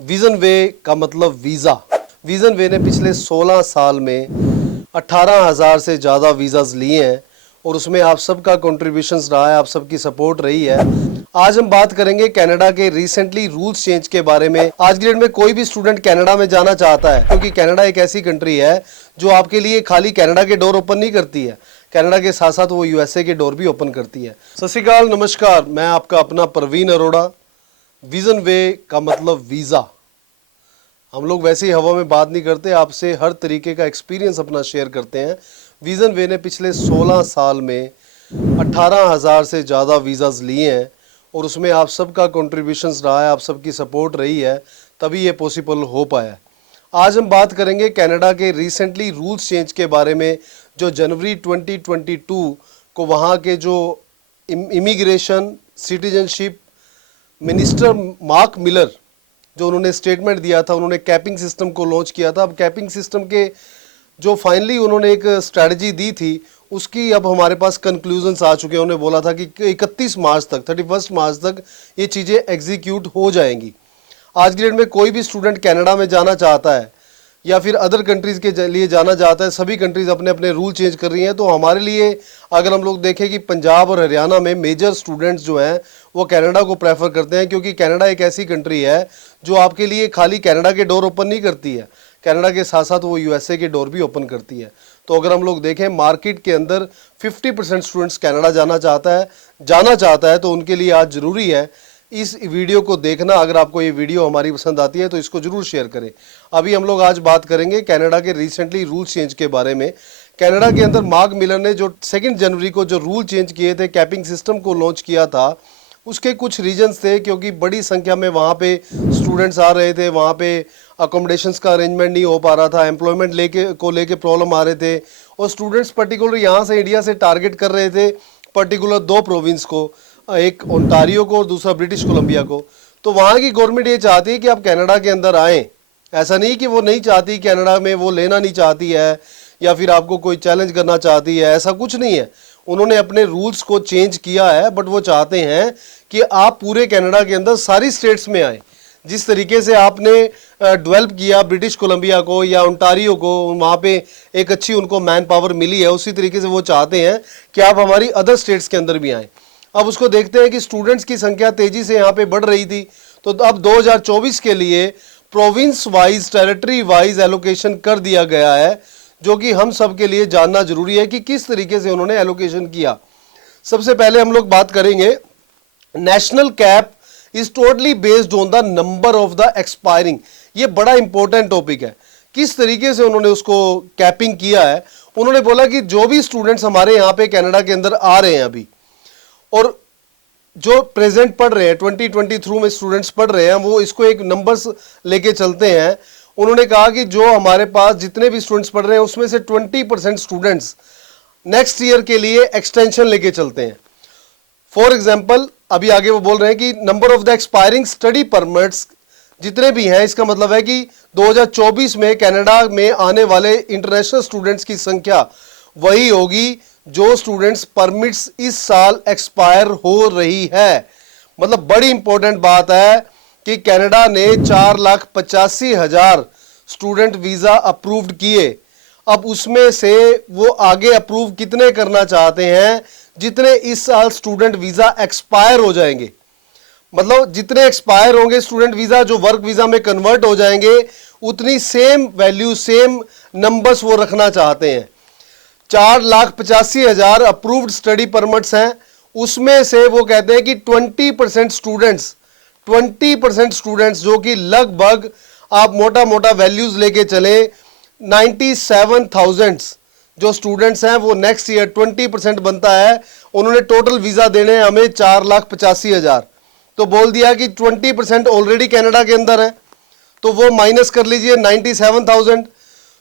Vision वे का मतलब visa. Vision वे ने पिछले 16 साल में 18,000 से ज़्यादा वीज़ाज लिए हैं और उसमें आप सबका कंट्रीब्यूशंस रहा है, आप सबकी सपोर्ट रही है। आज हम बात करेंगे कनाडा के रिसेंटली रूल्स चेंज के बारे में। आज की डेट में कोई भी स्टूडेंट कनाडा में जाना चाहता है, क्योंकि कनाडा एक ऐसी कंट्री है जो आपके लिए खाली कनाडा के डोर ओपन नहीं करती है, कनाडा के साथ साथ वो यूएसए के डोर भी ओपन करती है। सत श्री अकाल, नमस्कार, मैं आपका अपना परवीन अरोड़ा। विजन वे का मतलब वीज़ा। हम लोग वैसे ही हवा में बात नहीं करते, आपसे हर तरीके का एक्सपीरियंस अपना शेयर करते हैं। विजन वे ने पिछले 16 साल में 18,000 से ज़्यादा वीज़ाज लिए हैं और उसमें आप सबका कंट्रीब्यूशंस रहा है, आप सबकी सपोर्ट रही है, तभी ये पॉसिबल हो पाया है। आज हम बात करेंगे कनाडा के रिसेंटली रूल्स चेंज के बारे में, जो जनवरी 2022 को वहाँ के जो immigration citizenship minister mark Miller, जो उन्होंने स्टेटमेंट दिया था, उन्होंने कैपिंग सिस्टम को लॉन्च किया था। अब कैपिंग सिस्टम के जो फाइनली उन्होंने एक स्ट्रैटेजी दी थी, उसकी अब हमारे पास कंक्लूजन्स आ चुके हैं। उन्होंने बोला था कि 31 मार्च तक, 31 मार्च तक ये चीज़ें एग्जीक्यूट हो जाएंगी। आज की डेट में कोई भी स्टूडेंट कनाडा में जाना चाहता है या फिर अदर कंट्रीज़ के लिए जाना चाहता है, सभी कंट्रीज़ अपने अपने रूल चेंज कर रही हैं। तो हमारे लिए अगर हम लोग देखें कि पंजाब और हरियाणा में मेजर स्टूडेंट्स जो हैं वो कनाडा को प्रेफर करते हैं, क्योंकि कनाडा एक ऐसी कंट्री है जो आपके लिए खाली कनाडा के डोर ओपन नहीं करती है, कनाडा के साथ साथ वो यूएसए के डोर भी ओपन करती है। तो अगर हम लोग देखें मार्केट के अंदर 50% स्टूडेंट्स कनाडा जाना चाहता है, तो उनके लिए आज ज़रूरी है इस वीडियो को देखना। अगर आपको ये वीडियो हमारी पसंद आती है तो इसको जरूर शेयर करें। अभी हम लोग आज बात करेंगे कनाडा के रिसेंटली रूल चेंज के बारे में। कनाडा के अंदर मार्क मिलर ने जो 2 जनवरी को जो रूल चेंज किए थे, कैपिंग सिस्टम को लॉन्च किया था, उसके कुछ रीजंस थे, क्योंकि बड़ी संख्या में वहाँ पे स्टूडेंट्स आ रहे थे, वहाँ पे अकोमोडेशंस का अरेंजमेंट नहीं हो पा रहा था, एम्प्लॉयमेंट लेके प्रॉब्लम आ रहे थे, और स्टूडेंट्स पर्टिकुलर यहाँ से इंडिया से टारगेट कर रहे थे पर्टिकुलर 2 प्रोविंस को, एक ओंटारियो को और दूसरा ब्रिटिश कोलंबिया को। तो वहाँ की गवर्नमेंट ये चाहती है कि आप कनाडा के अंदर आएँ। ऐसा नहीं कि वो नहीं चाहती, कनाडा में वो लेना नहीं चाहती है या फिर आपको कोई चैलेंज करना चाहती है, ऐसा कुछ नहीं है। उन्होंने अपने रूल्स को चेंज किया है, बट वो चाहते हैं कि आप पूरे कनाडा के अंदर सारी स्टेट्स में आएँ। जिस तरीके से आपने डेवलप किया ब्रिटिश कोलंबिया को या ओंटारियो को, वहाँ पे एक अच्छी उनको मैन पावर मिली है, उसी तरीके से वो चाहते हैं कि आप हमारी अदर स्टेट्स के अंदर भी आएँ। अब उसको देखते हैं कि स्टूडेंट्स की संख्या तेजी से यहाँ पे बढ़ रही थी, तो अब 2024 के लिए province wise, territory wise allocation कर दिया गया है, जो कि हम सब के लिए जानना जरूरी है कि किस तरीके से उन्होंने एलोकेशन किया। सबसे पहले हम लोग बात करेंगे, national cap is totally based on the number of the expiring. ये बड़ा इंपॉर्टेंट टॉपिक है, किस तरीके से उन्होंने उसको कैपिंग किया है। उन्होंने बोला कि जो भी स्टूडेंट्स हमारे यहाँ पे कनाडा के अंदर आ रहे हैं अभी, और जो प्रेजेंट पढ़ रहे हैं 2023 में स्टूडेंट्स पढ़ रहे हैं, वो इसको एक नंबर्स लेके चलते हैं। उन्होंने कहा कि जो हमारे पास जितने भी स्टूडेंट्स पढ़ रहे हैं उसमें से 20% स्टूडेंट्स नेक्स्ट ईयर के लिए एक्सटेंशन लेके चलते हैं। फॉर एग्जांपल, अभी आगे वो बोल रहे हैं कि number of the expiring study permits जितने भी हैं, इसका मतलब है कि 2024 में कनाडा में आने वाले इंटरनेशनल स्टूडेंट्स की संख्या वही होगी जो स्टूडेंट्स परमिट्स इस साल एक्सपायर हो रही है। मतलब बड़ी इंपॉर्टेंट बात है कि कनाडा ने 4,85,000 स्टूडेंट वीज़ा अप्रूव्ड किए। अब उसमें से वो आगे अप्रूव कितने करना चाहते हैं, जितने इस साल स्टूडेंट वीज़ा एक्सपायर हो जाएंगे। मतलब जितने एक्सपायर होंगे स्टूडेंट वीज़ा, जो वर्क वीज़ा में कन्वर्ट हो जाएंगे, उतनी सेम वैल्यू, सेम नंबर्स वो रखना चाहते हैं। 4,85,000 अप्रूव्ड स्टडी परमिट्स हैं, उसमें से वो कहते हैं कि 20% स्टूडेंट्स जो कि लगभग आप मोटा मोटा वैल्यूज लेके चले 97,000 जो स्टूडेंट्स हैं, वो नेक्स्ट ईयर 20% बनता है। उन्होंने टोटल वीज़ा देने हैं हमें 4,85,000। तो बोल दिया कि 20% ऑलरेडी कनाडा के अंदर है, तो वो माइनस कर लीजिए 97,000।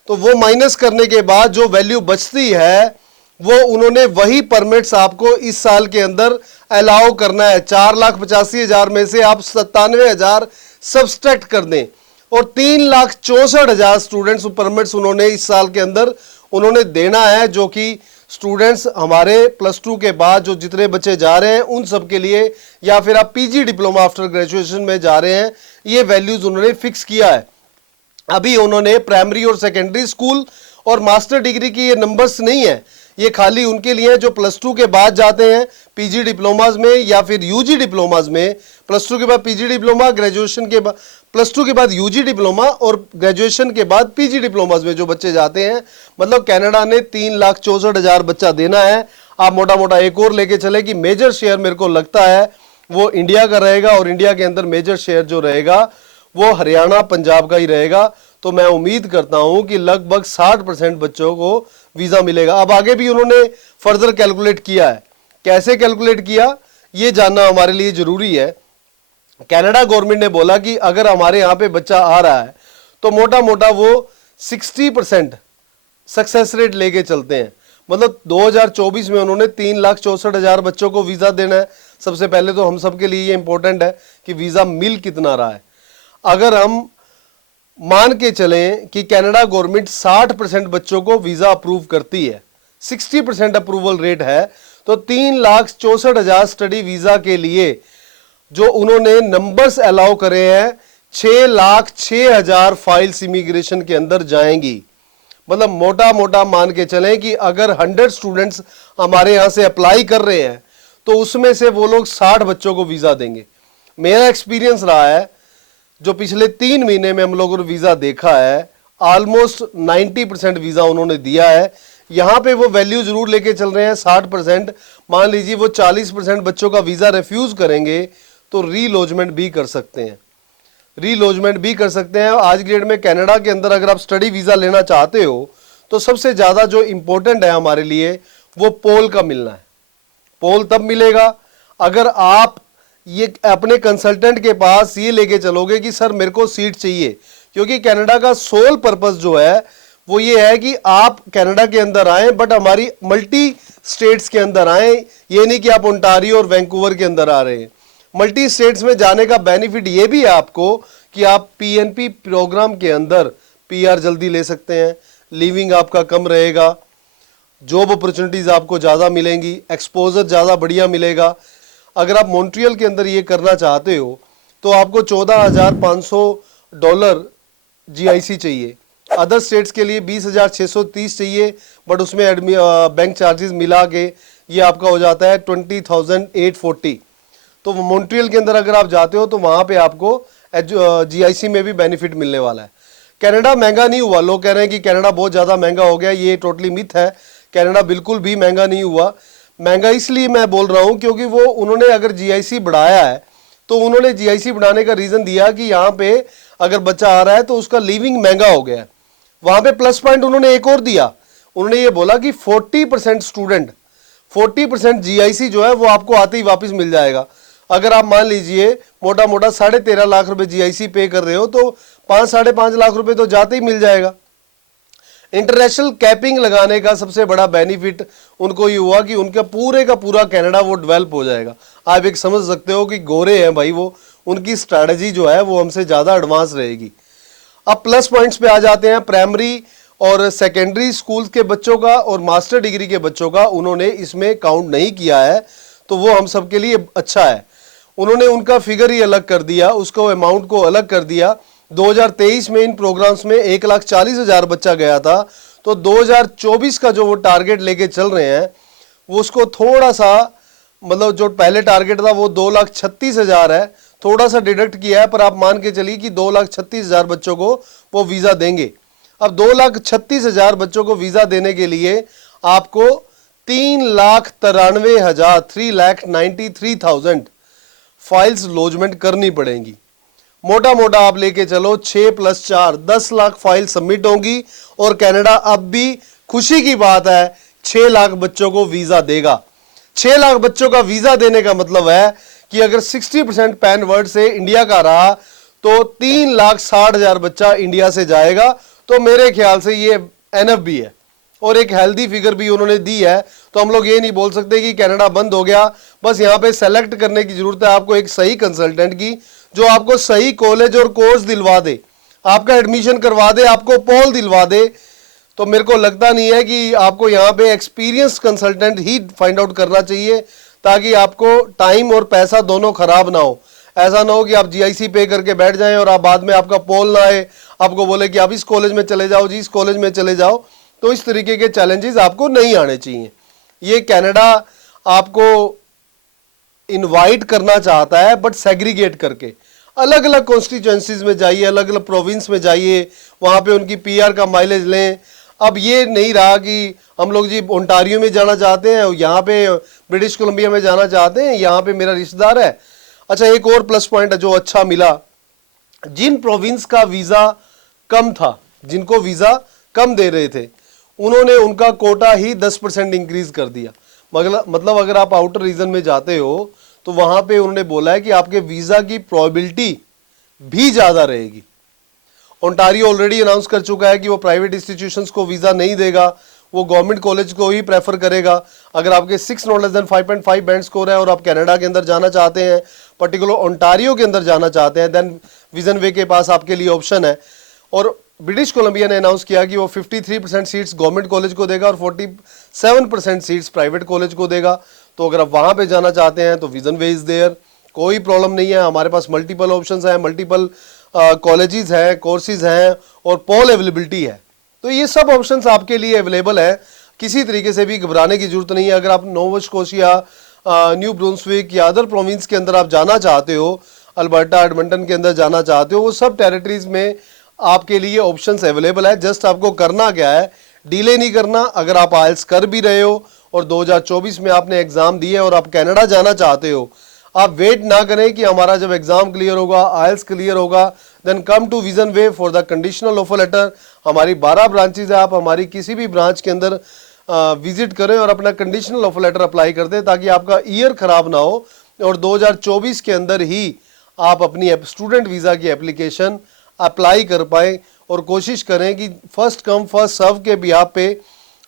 तो वो माइनस करने के बाद जो वैल्यू बचती है, वो उन्होंने वही परमिट्स आपको इस साल के अंदर अलाउ करना है। 4,85,000 में से आप 97,000 सब्सट्रैक्ट कर दें और 3,64,000 स्टूडेंट्स परमिट्स उन्होंने इस साल के अंदर उन्होंने देना है, जो कि स्टूडेंट्स हमारे +2 के बाद जो जितने बच्चे जा रहे हैं उन सब के लिए, या फिर आप पीजी डिप्लोमा आफ्टर ग्रेजुएशन में जा रहे हैं, ये वैल्यूज उन्होंने फिक्स किया है। अभी उन्होंने प्राइमरी और सेकेंडरी स्कूल और मास्टर डिग्री की ये नंबर्स नहीं है, ये खाली उनके लिए जो +2 के बाद जाते हैं पीजी डिप्लोमाज में या फिर यूजी डिप्लोमाज में। +2 के बाद पीजी डिप्लोमा, ग्रेजुएशन के बाद +2 के बाद यूजी डिप्लोमा और ग्रेजुएशन के बाद पीजी डिप्लोमाज में जो बच्चे जाते हैं, मतलब कनाडा ने 3,64,000 बच्चा देना है। आप मोटा मोटा एक और लेके चले कि मेजर शेयर मेरे को लगता है वो इंडिया का रहेगा, और इंडिया के अंदर मेजर शेयर जो रहेगा वो हरियाणा पंजाब का ही रहेगा। तो मैं उम्मीद करता हूं कि लगभग 60% बच्चों को वीजा मिलेगा। अब आगे भी उन्होंने फर्दर कैलकुलेट किया है, कैसे कैलकुलेट किया ये जानना हमारे लिए जरूरी है। कनाडा गवर्नमेंट ने बोला कि अगर हमारे यहाँ पे बच्चा आ रहा है तो मोटा मोटा वो 60% सक्सेस रेट लेके चलते हैं। मतलब 2024 में उन्होंने 3,64,000 बच्चों को वीजा देना है। सबसे पहले तो हम सब के लिए ये इंपॉर्टेंट है कि वीजा मिल कितना रहा है। अगर हम मान के चलें कि कनाडा गवर्नमेंट 60% बच्चों को वीजा अप्रूव करती है, 60% अप्रूवल रेट है, तो 3,64,000 स्टडी वीजा के लिए जो उन्होंने नंबर्स अलाउ करे हैं, 6,06,000 फाइल्स इमिग्रेशन के अंदर जाएंगी। मतलब मोटा मोटा मान के चलें कि अगर 100 स्टूडेंट्स हमारे यहां से अप्लाई कर रहे हैं तो उसमें से वो लोग 60 बच्चों को वीजा देंगे। मेरा एक्सपीरियंस रहा है, जो पिछले 3 महीने में हम लोगों ने वीजा देखा है, ऑलमोस्ट 90% वीजा उन्होंने दिया है। यहां पे वो वैल्यू जरूर लेके चल रहे हैं 60%। मान लीजिए वो 40% बच्चों का वीजा रिफ्यूज करेंगे तो रीलॉजमेंट भी कर सकते हैं, रीलॉजमेंट भी कर सकते हैं। आज की डेट में कनाडा के अंदर अगर आप स्टडी वीजा लेना चाहते हो तो सबसे ज्यादा जो इंपॉर्टेंट है हमारे लिए वो पोल का मिलना है। पोल तब मिलेगा अगर आप ये अपने कंसल्टेंट के पास ये लेके चलोगे कि सर मेरे को सीट चाहिए, क्योंकि कनाडा का सोल पर्पस जो है वो ये है कि आप कनाडा के अंदर आए बट हमारी मल्टी स्टेट्स के अंदर आए। ये नहीं कि आप ओंटारियो और वैंकूवर के अंदर आ रहे हैं। मल्टी स्टेट्स में जाने का बेनिफिट ये भी है आपको कि आप पीएनपी प्रोग्राम के अंदर पीआर जल्दी ले सकते हैं, लिविंग आपका कम रहेगा, जॉब अपॉर्चुनिटीज आपको ज़्यादा मिलेंगी, एक्सपोजर ज़्यादा बढ़िया मिलेगा। अगर आप मॉन्ट्रियल के अंदर ये करना चाहते हो तो आपको $14,500 जीआईसी चाहिए। अदर स्टेट्स के लिए 20,630 चाहिए, बट उसमें बैंक चार्जेस मिला के ये आपका हो जाता है 20,840। तो मॉन्ट्रियल के अंदर अगर आप जाते हो तो वहाँ पे आपको जीआईसी में भी बेनिफिट मिलने वाला है। कनाडा महंगा नहीं हुआ। लोग कह रहे हैं कि कनाडा बहुत ज़्यादा महंगा हो गया, ये टोटली मिथ है। कनाडा बिल्कुल भी महंगा नहीं हुआ। महंगा इसलिए मैं बोल रहा हूं क्योंकि वो उन्होंने अगर जीआईसी बढ़ाया है तो उन्होंने जीआईसी बढ़ाने का रीजन दिया कि यहाँ पे अगर बच्चा आ रहा है तो उसका लिविंग महंगा हो गया है। वहां पे प्लस पॉइंट उन्होंने एक और दिया, उन्होंने ये बोला कि 40% स्टूडेंट 40% जीआईसी जो है वो आपको आते ही वापस मिल जाएगा। अगर आप मान लीजिए मोटा मोटा 13.5 लाख रुपए जीआईसी पे कर रहे हो तो 5-5.5 लाख रुपए तो जाते ही मिल जाएगा। इंटरनेशनल कैपिंग लगाने का सबसे बड़ा बेनिफिट उनको ये हुआ कि उनका पूरे का पूरा कनाडा वो डेवलप हो जाएगा। आप एक समझ सकते हो कि गोरे हैं भाई, वो उनकी स्ट्रैटेजी जो है वो हमसे ज़्यादा एडवांस रहेगी। अब प्लस पॉइंट्स पे आ जाते हैं। प्राइमरी और सेकेंडरी स्कूल के बच्चों का और मास्टर डिग्री के बच्चों का उन्होंने इसमें काउंट नहीं किया है, तो वो हम सब के लिए अच्छा है। उन्होंने उनका फिगर ही अलग कर दिया, उसको अमाउंट को अलग कर दिया। 2023 में इन प्रोग्राम्स में 1,40,000 बच्चा गया था, तो 2024 का जो वो टारगेट लेके चल रहे हैं वो उसको थोड़ा सा, मतलब जो पहले टारगेट था वो 2,36,000 है, थोड़ा सा डिडक्ट किया है, पर आप मान के चलिए कि 2,36,000 बच्चों को वो वीज़ा देंगे। अब 2,36,000 बच्चों को वीज़ा देने के लिए आपको 3,93,000 फाइल्स लॉजमेंट करनी पड़ेंगी। मोटा मोटा आप लेके चलो 6 + 4 10 लाख फाइल सबमिट होंगी, और कनाडा अब भी खुशी की बात है 6 लाख बच्चों को वीजा देगा। 6 लाख बच्चों का वीजा देने का मतलब है कि अगर 60% पैन वर्ड से इंडिया का रहा तो 3,60,000 बच्चा इंडिया से जाएगा। तो मेरे ख्याल से ये एनएफ भी है और एक हेल्दी फिगर भी उन्होंने दी है। तो हम लोग ये नहीं बोल सकते कि कनाडा बंद हो गया। बस यहाँ पे सेलेक्ट करने की जरूरत है आपको एक सही कंसल्टेंट की, जो आपको सही कॉलेज और कोर्स दिलवा दे, आपका एडमिशन करवा दे, आपको पोल दिलवा दे, तो मेरे को लगता नहीं है कि आपको यहाँ पे एक्सपीरियंस कंसल्टेंट ही फाइंड आउट करना चाहिए, ताकि आपको टाइम और पैसा दोनों खराब ना हो। ऐसा ना हो कि आप जीआईसी पे करके बैठ जाएं और आप बाद में आपका पोल ना आए, आपको बोले कि आप इस कॉलेज में चले जाओ जी, इस कॉलेज में चले जाओ। तो इस तरीके के चैलेंजेस आपको नहीं आने चाहिए। ये कनाडा आपको इनवाइट करना चाहता है, बट सेग्रीगेट करके अलग अलग कॉन्स्टिट्यूएंसीज में जाइए, अलग अलग प्रोविंस में जाइए, वहां पे उनकी पीआर का माइलेज लें। अब ये नहीं रहा कि हम लोग जी ओंटारियो में जाना चाहते हैं, यहाँ पे ब्रिटिश कोलंबिया में जाना चाहते हैं, यहाँ पे मेरा रिश्तेदार है। अच्छा, एक और प्लस पॉइंट जो अच्छा मिला, जिन प्रोविंस का वीजा कम था, जिनको वीजा कम दे रहे थे, उन्होंने उनका कोटा ही 10% इंक्रीज कर दिया। मतलब अगर आप आउटर रीजन में जाते हो तो वहां पे उन्होंने बोला है कि आपके वीजा की प्रोबेबिलिटी भी ज्यादा रहेगी। ओंटारियो ऑलरेडी अनाउंस कर चुका है कि वो प्राइवेट इंस्टीट्यूशंस को वीजा नहीं देगा, वो गवर्नमेंट कॉलेज को ही प्रेफर करेगा। अगर आपके 6 not less than 5.5 band score है और आप कनाडा के अंदर जाना चाहते हैं, पर्टिकुलर ओंटारियो के अंदर जाना चाहते हैं, देन विजन वे के पास आपके लिए ऑप्शन है। और ब्रिटिश कोलंबिया ने अनाउंस किया कि वो 53% सीट्स गवर्नमेंट कॉलेज को देगा और 47% सीट्स प्राइवेट कॉलेज को देगा। तो अगर आप वहां पे जाना चाहते हैं तो विजन वे इज देयर, कोई प्रॉब्लम नहीं है। हमारे पास मल्टीपल ऑप्शंस हैं, मल्टीपल कॉलेजेस हैं, कोर्सेज हैं और पोल अवेलेबिलिटी है। तो ये सब ऑप्शंस आपके लिए अवेलेबल है, किसी तरीके से भी घबराने की जरूरत नहीं है। अगर आप नोवा स्कोशिया, न्यू ब्रुंसविक या अदर प्रोविंस के अंदर आप जाना चाहते हो, अल्बर्टा, एडमंटन के अंदर जाना चाहते हो, वो सब टेरिटरीज में आपके लिए ऑप्शंस अवेलेबल है। जस्ट आपको करना क्या है, डिले नहीं करना। अगर आप आइल्स कर भी रहे हो और 2024 में आपने एग्जाम दिए और आप कनाडा जाना चाहते हो, आप वेट ना करें कि हमारा जब एग्जाम क्लियर होगा, आइल्स क्लियर होगा, then come to Vision Way for the conditional offer letter. हमारी 12 ब्रांचेज है, आप हमारी किसी भी ब्रांच के अंदर विजिट करें और अपना कंडीशनल ऑफर लेटर अप्लाई कर दें, ताकि आपका ईयर खराब ना हो और 2024 के अंदर ही आप अपनी स्टूडेंट वीज़ा की एप्लीकेशन अप्लाई कर पाए। और कोशिश करें कि फर्स्ट कम फर्स्ट सर्व के बिहाफ पे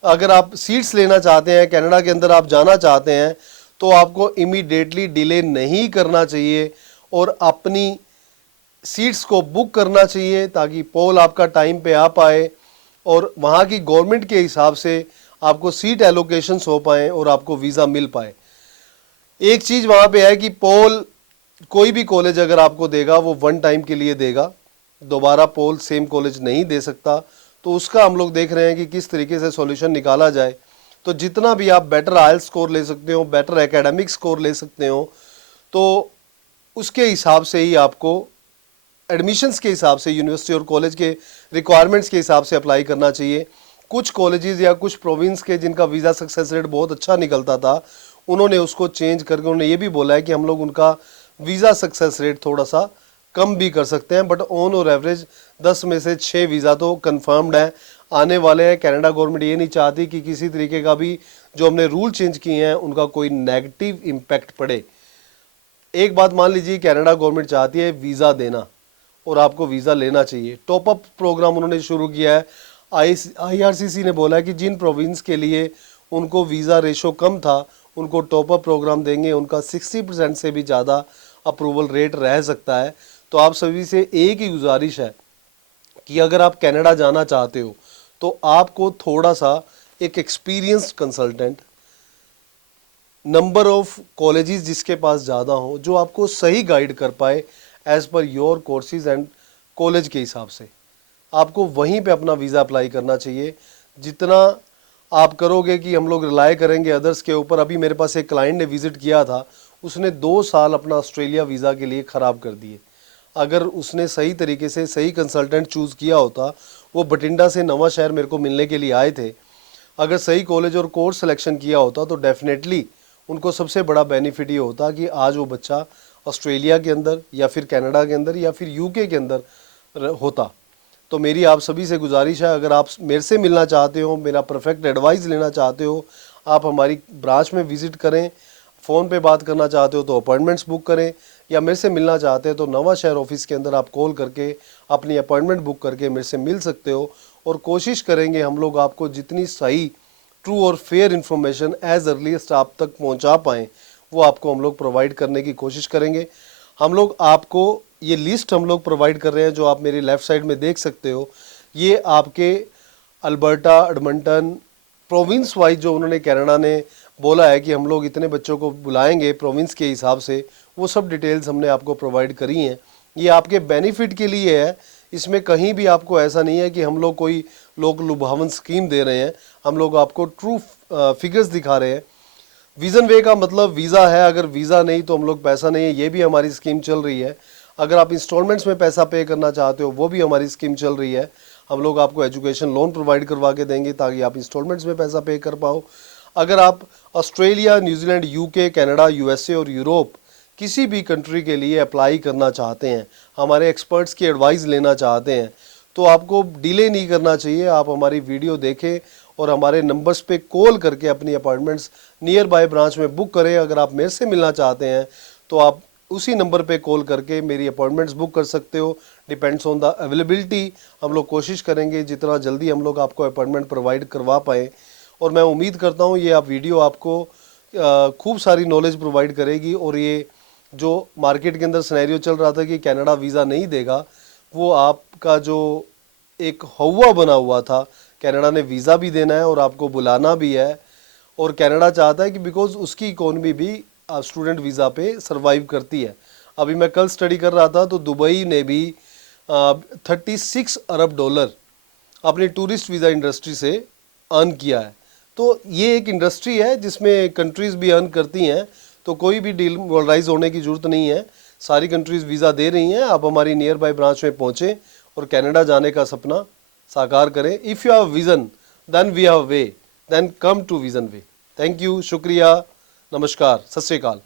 अगर आप सीट्स लेना चाहते हैं, कनाडा के अंदर आप जाना चाहते हैं, तो आपको इमीडिएटली डिले नहीं करना चाहिए और अपनी सीट्स को बुक करना चाहिए, ताकि पोल आपका टाइम पे आ पाए और वहाँ की गवर्नमेंट के हिसाब से आपको सीट एलोकेशंस हो पाए और आपको वीज़ा मिल पाए। एक चीज़ वहाँ पे है कि पोल कोई भी कॉलेज अगर आपको देगा वो वन टाइम के लिए देगा, दोबारा पोल सेम कॉलेज नहीं दे सकता। तो उसका हम लोग देख रहे हैं कि किस तरीके से सॉल्यूशन निकाला जाए। तो जितना भी आप बेटर आइल्स स्कोर ले सकते हो, बेटर एकेडमिक स्कोर ले सकते हो, तो उसके हिसाब से ही आपको एडमिशन्स के हिसाब से यूनिवर्सिटी और कॉलेज के रिक्वायरमेंट्स के हिसाब से अप्लाई करना चाहिए। कुछ कॉलेजेस या कुछ प्रोविंस के जिनका वीज़ा सक्सेस रेट बहुत अच्छा निकलता था, उन्होंने उसको चेंज करके उन्होंने ये भी बोला है कि हम लोग उनका वीज़ा सक्सेस रेट थोड़ा सा कम भी कर सकते हैं, बट ऑन और एवरेज 10 में से 6 वीज़ा तो कंफर्म्ड है, आने वाले हैं। कनाडा गवर्नमेंट ये नहीं चाहती कि किसी तरीके का भी जो हमने रूल चेंज किए हैं उनका कोई नेगेटिव इम्पैक्ट पड़े। एक बात मान लीजिए, कनाडा गवर्नमेंट चाहती है वीज़ा देना और आपको वीज़ा लेना चाहिए। टॉप अप प्रोग्राम उन्होंने शुरू किया है। IRCC ने बोला है कि जिन प्रोविंस के लिए उनको वीज़ा रेशो कम था उनको टॉप अप प्रोग्राम देंगे, उनका 60% से भी ज़्यादा अप्रूवल रेट रह सकता है। तो आप सभी से एक ही गुजारिश है कि अगर आप कनाडा जाना चाहते हो तो आपको थोड़ा सा एक experienced consultant, number of colleges जिसके पास ज़्यादा हो, जो आपको सही गाइड कर पाए as per your courses and college के हिसाब से, आपको वहीं पे अपना वीज़ा अप्लाई करना चाहिए। जितना आप करोगे कि हम लोग रिलाई करेंगे अदर्स के ऊपर। अभी मेरे पास एक क्लाइंट ने विज़िट किया था, उसने 2 साल अपना ऑस्ट्रेलिया वीज़ा के लिए ख़राब कर दिए। अगर उसने सही तरीके से सही कंसल्टेंट चूज़ किया होता, वो बठिंडा से नवा शहर मेरे को मिलने के लिए आए थे, अगर सही कॉलेज और कोर्स सिलेक्शन किया होता तो डेफिनेटली उनको सबसे बड़ा बेनिफिट ये होता कि आज वो बच्चा ऑस्ट्रेलिया के अंदर या फिर कनाडा के अंदर या फिर यूके के अंदर होता। तो मेरी आप सभी से गुजारिश है, अगर आप मेरे से मिलना चाहते हो, मेरा परफेक्ट एडवाइस लेना चाहते हो, आप हमारी ब्रांच में विज़िट करें। फ़ोन पे बात करना चाहते हो तो अपॉइंटमेंट्स बुक करें, या मेरे से मिलना चाहते हो तो नवा शहर ऑफिस के अंदर आप कॉल करके अपनी अपॉइंटमेंट बुक करके मेरे से मिल सकते हो। और कोशिश करेंगे हम लोग आपको जितनी सही, ट्रू और फेयर इन्फॉर्मेशन एज अर्लीस्ट आप तक पहुंचा पाएँ, वो आपको हम लोग प्रोवाइड करने की कोशिश करेंगे। हम लोग आपको ये लिस्ट हम लोग प्रोवाइड कर रहे हैं, जो आप मेरी लेफ़्ट साइड में देख सकते हो। ये आपके अल्बर्टा, एडमंटन, प्रोविंस वाइज जो उन्होंने कनाडा ने बोला है कि हम लोग इतने बच्चों को बुलाएंगे प्रोविंस के हिसाब से, वो सब डिटेल्स हमने आपको प्रोवाइड करी हैं। ये आपके बेनिफिट के लिए है, इसमें कहीं भी आपको ऐसा नहीं है कि हम लोग कोई लोक लुभावन स्कीम दे रहे हैं, हम लोग आपको ट्रू फिगर्स दिखा रहे हैं। विजन वे का मतलब वीज़ा है, अगर वीज़ा नहीं तो हम लोग पैसा नहीं है, ये भी हमारी स्कीम चल रही है। अगर आप इंस्टॉलमेंट्स में पैसा पे करना चाहते हो वो भी हमारी स्कीम चल रही है। हम लोग आपको एजुकेशन लोन प्रोवाइड करवा के देंगे ताकि आप इंस्टॉलमेंट्स में पैसा पे कर पाओ। अगर आप Australia, New Zealand, UK, Canada, USA और यूरोप किसी भी कंट्री के लिए अप्लाई करना चाहते हैं, हमारे एक्सपर्ट्स की एडवाइस लेना चाहते हैं, तो आपको डिले नहीं करना चाहिए। आप हमारी वीडियो देखें और हमारे नंबर्स पे कॉल करके अपनी अपॉइंटमेंट्स नियर बाय ब्रांच में बुक करें। अगर आप मेरे से मिलना चाहते हैं तो आप उसी नंबर पे कॉल करके मेरी अपॉइंटमेंट्स बुक कर सकते हो। डिपेंड्स ऑन द अवेलेबिलिटी, हम लोग कोशिश करेंगे जितना जल्दी हम लोग आपको अपॉइंटमेंट प्रोवाइड करवा पाएँ। और मैं उम्मीद करता हूँ ये आप वीडियो आपको खूब सारी नॉलेज प्रोवाइड करेगी। और ये जो मार्केट के अंदर सिनेरियो चल रहा था कि कनाडा वीज़ा नहीं देगा, वो आपका जो एक हवा बना हुआ था, कनाडा ने वीज़ा भी देना है और आपको बुलाना भी है। और कनाडा चाहता है कि बिकॉज उसकी इकोनॉमी भी स्टूडेंट वीज़ा पे सरवाइव करती है। अभी मैं कल स्टडी कर रहा था तो दुबई ने भी 36 अरब डॉलर अपनी टूरिस्ट वीज़ा इंडस्ट्री से अर्न किया है। तो ये एक इंडस्ट्री है जिसमें कंट्रीज़ भी अर्न करती हैं, तो कोई भी डील वॉलराइज होने की ज़रूरत नहीं है। सारी कंट्रीज़ वीज़ा दे रही हैं। आप हमारी नियर बाय ब्रांच में पहुँचें और कनाडा जाने का सपना साकार करें। If you have vision then we have way, then come to Vision Way. Thank you, शुक्रिया, नमस्कार, सत श्री अकाल।